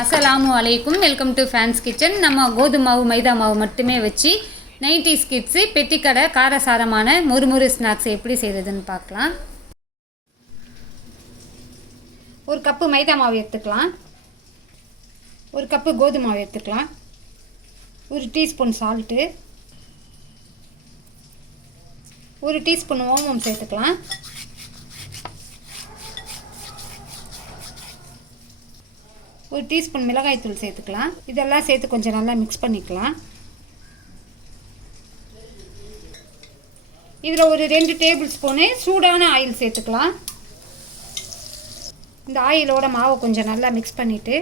அஸ்ஸலாமு அலைக்கும். Welcome to fans kitchen நம்ம கோதுமை மாவு மைதா மாவு மட்டுமே வச்சு நைன்டி ஸ்கிட்ஸு பெட்டிக்கடை காரசாரமான முறுமுறு ஸ்நாக்ஸ் எப்படி செய்கிறதுன்னு பார்க்கலாம். ஒரு கப்பு மைதா மாவு எடுத்துக்கலாம். ஒரு கப்பு கோதுமை மாவு எடுத்துக்கலாம். ஒரு டீஸ்பூன் சால்ட்டு. ஒரு டீஸ்பூன் ஓமம் சேர்த்துக்கலாம். ஒரு டீஸ்பூன் மிளகாய்த்தூள் சேர்த்துக்கலாம். இதெல்லாம் சேர்த்து கொஞ்சம் நல்லா மிக்ஸ் பண்ணிக்கலாம். இதில் ஒரு ரெண்டு டேபிள் ஸ்பூனு சூடான ஆயில் சேர்த்துக்கலாம். இந்த ஆயிலோட மாவை கொஞ்சம் நல்லா மிக்ஸ் பண்ணிவிட்டு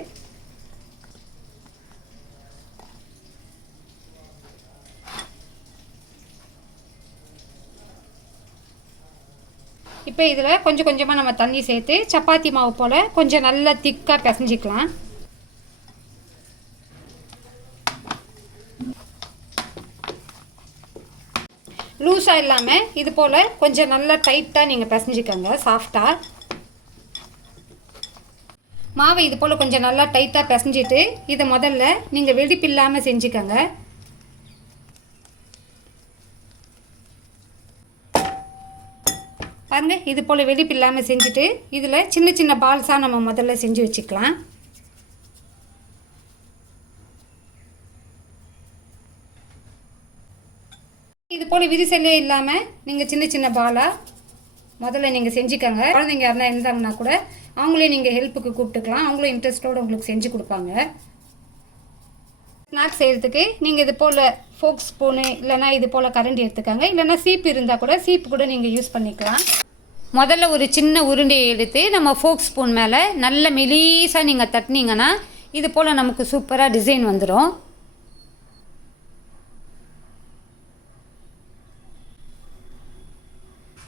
இப்போ இதில் கொஞ்சம் கொஞ்சமாக நம்ம தண்ணி சேர்த்து சப்பாத்தி மாவு போல் கொஞ்சம் நல்லா திக்காக பிசைஞ்சிக்கலாம். லூஸாக இல்லாமல் இது போல் கொஞ்சம் நல்லா டைட்டாக நீங்கள் பிசைஞ்சிக்கோங்க சாஃப்டாக மாவை இது போல் கொஞ்சம் நல்லா டைட்டாக பிசைஞ்சிட்டு இதை முதல்ல நீங்கள் வெடிப்பு இல்லாமல் செஞ்சுக்கோங்க. பாருங்க இது போல் வெடிப்பு இல்லாமல் செஞ்சுட்டு இதில் சின்ன சின்ன பால்ஸாக நம்ம முதல்ல செஞ்சு வச்சுக்கலாம். இது போல் விரிசலே இல்லாமல் நீங்கள் சின்ன சின்ன பாலாக முதல்ல நீங்கள் செஞ்சுக்கோங்க. குழந்தைங்க யாருனா இருந்தாங்கன்னா கூட அவங்களே நீங்கள் ஹெல்ப்புக்கு கூப்பிட்டுக்கலாம். அவங்களும் இன்ட்ரெஸ்ட்டோடு உங்களுக்கு செஞ்சு கொடுப்பாங்க. ஸ்நாக்ஸ் செய்கிறதுக்கு நீங்கள் இது போல் ஃபோக் ஸ்பூனு இல்லைனா இது போல் கரண்டி எடுத்துக்கோங்க. இல்லைனா சீப்பு இருந்தால் கூட சீப்பு கூட நீங்கள் யூஸ் பண்ணிக்கலாம். முதல்ல ஒரு சின்ன உருண்டையை எடுத்து நம்ம ஃபோக் ஸ்பூன் மேலே நல்ல மெலீஸாக நீங்கள் தட்டினீங்கன்னா இது போல் நமக்கு சூப்பராக டிசைன் வந்துடும்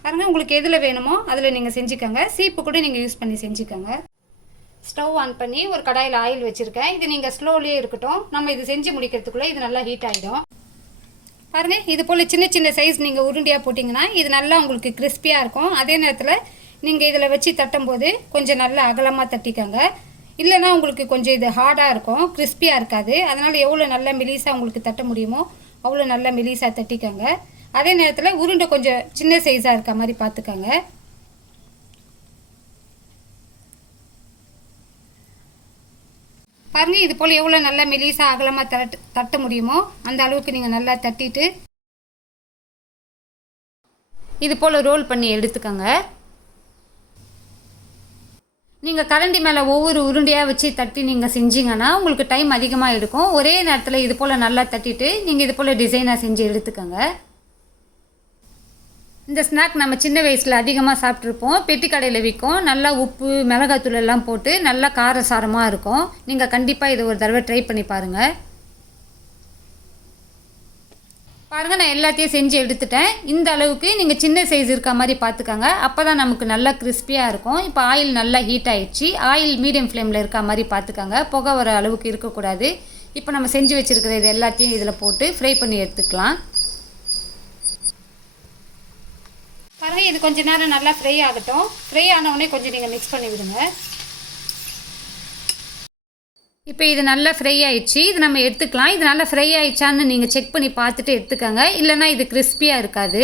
பாருங்கள் உங்களுக்கு எதில் வேணுமோ அதில் நீங்கள் செஞ்சுக்கோங்க. சீப்பு கூட நீங்கள் யூஸ் பண்ணி செஞ்சுக்கோங்க. ஸ்டவ் ஆன் பண்ணி ஒரு கடாயில் ஆயில் வச்சுருக்கேன். இது நீங்கள் ஸ்லோலியே இருக்கட்டும். நம்ம இது செஞ்சு முடிக்கிறதுக்குள்ளே இது நல்லா ஹீட் ஆகிடும் பாருங்கள் இது போல் சின்ன சின்ன சைஸ் நீங்கள் உருண்டையாக போட்டிங்கன்னா இது நல்லா உங்களுக்கு கிறிஸ்பியாக இருக்கும். அதே நேரத்தில் நீங்கள் இதில் வச்சு தட்டும்போது கொஞ்சம் நல்லா அகலமாக தட்டிக்கோங்க. இல்லைன்னா உங்களுக்கு கொஞ்சம் இது ஹார்டாக இருக்கும். கிறிஸ்பியாக இருக்காது. அதனால் எவ்வளோ நல்லா மெலிசாக உங்களுக்கு தட்ட முடியுமோ அவ்வளோ நல்லா மெலிசாக தட்டிக்கோங்க. அதே நேரத்தில் உருண்டை கொஞ்சம் சின்ன சைஸாக இருக்க மாதிரி பார்த்துக்கோங்க. பாருங்க இது போல் எவ்வளோ நல்லா மெலிசாக அகலமாக தட்டு தட்ட முடியுமோ அந்த அளவுக்கு நீங்கள் நல்லா தட்டிட்டு இது போல் ரோல் பண்ணி எடுத்துக்கோங்க. நீங்கள் கரண்டி மேலே ஒவ்வொரு உருண்டையாக வச்சு தட்டி நீங்கள் செஞ்சீங்கன்னா உங்களுக்கு டைம் அதிகமாக எடுக்கும். ஒரே நேரத்தில் இது போல் நல்லா தட்டிட்டு நீங்கள் இது போல் டிசைனாக செஞ்சு எடுத்துக்கோங்க. இந்த ஸ்நாக் நம்ம சின்ன வயசில் அதிகமாக சாப்பிட்ருப்போம் பெட்டி கடையில் விற்கும் நல்லா உப்பு மிளகாத்தூள் எல்லாம் போட்டு நல்லா காரசாரமாக இருக்கும். நீங்கள் கண்டிப்பாக இதை ஒரு தடவை ட்ரை பண்ணி பாருங்கள் பாருங்கள் நான் எல்லாத்தையும் செஞ்சு எடுத்துட்டேன். இந்த அளவுக்கு நீங்கள் சின்ன சைஸ் இருக்க மாதிரி பார்த்துக்கோங்க அப்போ தான் நமக்கு நல்லா கிறிஸ்பியாக இருக்கும். இப்போ ஆயில் நல்லா ஹீட் ஆயிடுச்சு. ஆயில் மீடியம் ஃப்ளேமில் இருக்க மாதிரி பார்த்துக்கோங்க புகை வர அளவுக்கு இருக்கக்கூடாது. இப்போ நம்ம செஞ்சு வச்சுருக்கிற இது எல்லாத்தையும் இதில் போட்டு ஃப்ரை பண்ணி எடுத்துக்கலாம். பாருங்க இது கொஞ்ச நேரம் நல்லா ஃப்ரை ஆகட்டும். ஃப்ரை ஆனவுடனே கொஞ்சம் நீங்கள் மிக்ஸ் பண்ணி விடுங்க. இப்போ இது நல்லா ஃப்ரை ஆயிடுச்சு. இது நம்ம எடுத்துக்கலாம். இது நல்லா ஃப்ரை ஆயிடுச்சான்னு நீங்கள் செக் பண்ணி பார்த்துட்டு எடுத்துக்கோங்க. இல்லைன்னா இது கிறிஸ்பியாக இருக்காது.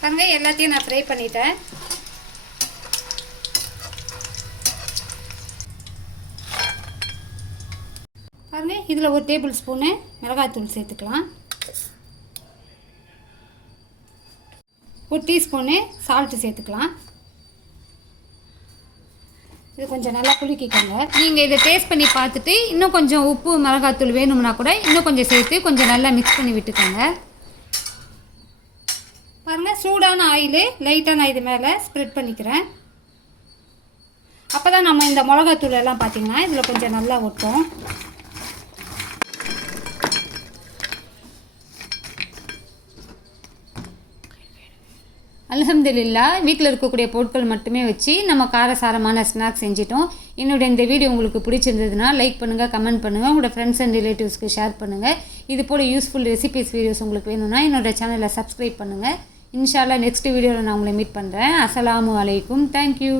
பாருங்க எல்லாத்தையும் நான் ஃப்ரை பண்ணிட்டேன். பாருங்க இதில் ஒரு டேபிள் ஸ்பூனு மிளகாய்த்தூள் சேர்த்துக்கலாம். ஒரு டீஸ்பூனு சால்ட்டு சேர்த்துக்கலாம். இது கொஞ்சம் நல்லா குலுக்கிக்கோங்க. நீங்கள் இதை டேஸ்ட் பண்ணி பார்த்துட்டு இன்னும் கொஞ்சம் உப்பு மிளகாத்தூள் வேணும்னா கூட இன்னும் கொஞ்சம் சேர்த்து கொஞ்சம் நல்லா மிக்ஸ் பண்ணி விட்டுக்கோங்க. பாருங்கள் சூடான ஆயிலு லைட்டாக நான் இது மேலே ஸ்ப்ரெட் பண்ணிக்கிறேன். அப்போ தான் நம்ம இந்த மிளகாத்தூள் எல்லாம் பார்த்தீங்கன்னா இதில் கொஞ்சம் நல்லா ஒட்டும். அல்ஹம்துலில்லா வீட்டில் இருக்கக்கூடிய பொருட்கள் மட்டுமே வச்சு நம்ம காரசாரமான ஸ்நாக்ஸ் செஞ்சிட்டோம். என்னோட இந்த வீடியோ உங்களுக்கு பிடிச்சிருந்ததுன்னா லைக் பண்ணுங்கள் கமெண்ட் பண்ணுங்கள் உங்களோட ஃப்ரெண்ட்ஸ் அண்ட் ரிலேட்டிவ்ஸ்க்கு ஷேர் பண்ணுங்கள் இது போல் யூஸ்ஃபுல் ரெசிபிஸ் வீடியோஸ் உங்களுக்கு வேணும்னா என்னோட சேனலை சப்ஸ்கிரைப் பண்ணுங்கள் இன்ஷால்லா நெக்ஸ்ட் வீடியோவில் நான் உங்களை மீட் பண்ணுறேன் அஸ்லாம் அலைக்கும். தேங்க்யூ